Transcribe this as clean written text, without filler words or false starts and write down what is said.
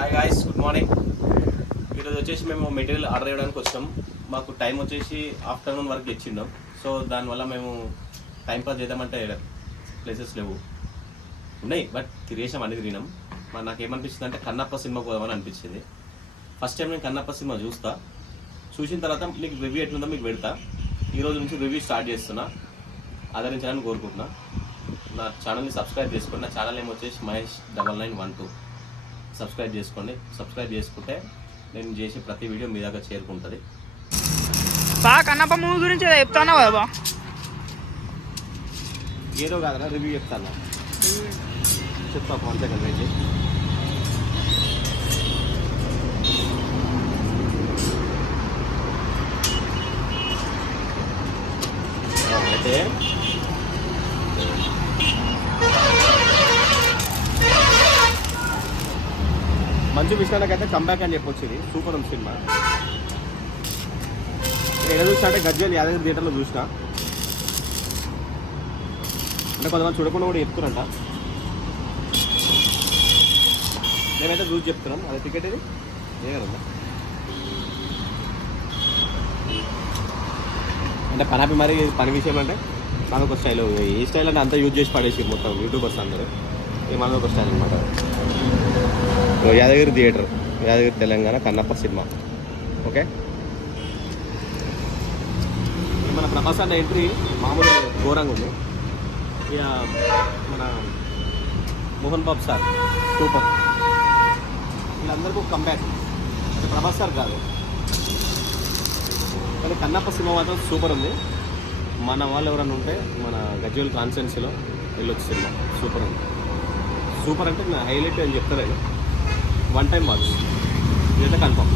Hi guys, good morning. ఈరోజు వచ్చేసి మేము మెటీరియల్ ఆర్డర్ చేయడానికి వచ్చాం. మాకు టైం వచ్చేసి ఆఫ్టర్నూన్ వరకు ఇచ్చిందాం. సో దానివల్ల మేము టైంపాస్ చేద్దామంటే ప్లేసెస్ లేవు, ఉన్నాయి, బట్ తిరిగేసాం, అన్ని తిరిగినాం. మరి నాకు ఏమనిపించింది అంటే కన్నప్ప సినిమా పోదామని అనిపించింది. ఫస్ట్ టైం నేను కన్నప్ప సినిమా చూసిన తర్వాత మీకు రివ్యూ ఎట్లుందో మీకు పెడతా. ఈరోజు నుంచి రివ్యూ స్టార్ట్ చేస్తున్నా, ఆదరించాలని కోరుకుంటున్నా. నా ఛానల్ని సబ్స్క్రైబ్ చేసుకోండి. నా ఛానల్ ఏమో వచ్చేసి Mahesh9912. సబ్స్క్రైబ్ చేసుకోండి. సబ్స్క్రైబ్ చేసుకుంటే నేను చేసే ప్రతి వీడియో మీ దాకా చేరుకుంటుంది. బాగా కన్నప్ప మూవీ గురించి చెప్తాను కదా బా, ఏదో కాదరా రివ్యూ చెప్తాను, చెప్తా. అంతే కదా, వెయిట్ చేసి అయితే మంచు విషయాలకైతే కంబ్యాక్ అని చెప్పొచ్చు. ఇది సూపర్ ఉంది సినిమా. నేను ఎలా చూసినా అంటే గజ్వేల్ యాదగిరి థియేటర్లో చూసిన. అంటే కొంతమంది చూడకుండా కూడా చెప్తున్నారంట. మేమైతే చూసి చెప్తున్నాం. అదే టికెట్ ఇది ఏ కదమ్మా, అంటే పనాపి మరి పని విషయం అంటే మనకు ఒక స్టైల్. ఏ స్టైల్ అంటే అంతా యూజ్ చేసి పడేసి మొత్తం యూట్యూబర్స్ అందరూ. మనది ఒక స్టైల్ అనమాట. Yadagiri theatre, Yadagiri Telangana, Kannappa cinema. Okay, మన ప్రభాస్ అన్న ఎంట్రీ మామూలు ఘోరంగా ఉంది. ఇక మన మోహన్ బాబు సార్ సూపర్. వీళ్ళందరికీ కంబ్యాక్. అంటే ప్రభాస్ సార్ కాదు, కానీ కన్నప్ప సినిమా మాత్రం సూపర్ ఉంది. మన వాళ్ళు ఎవరైనా ఉంటే మన గజ్వేల్ కాన్స్టిట్యున్సీలో వెళ్ళొచ్చు. సినిమా సూపర్ ఉంది. సూపర్ అంటే నా హైలైట్ అని చెప్తారు. 1 time వాచ్, ఇదైతే కన్ఫర్మ్.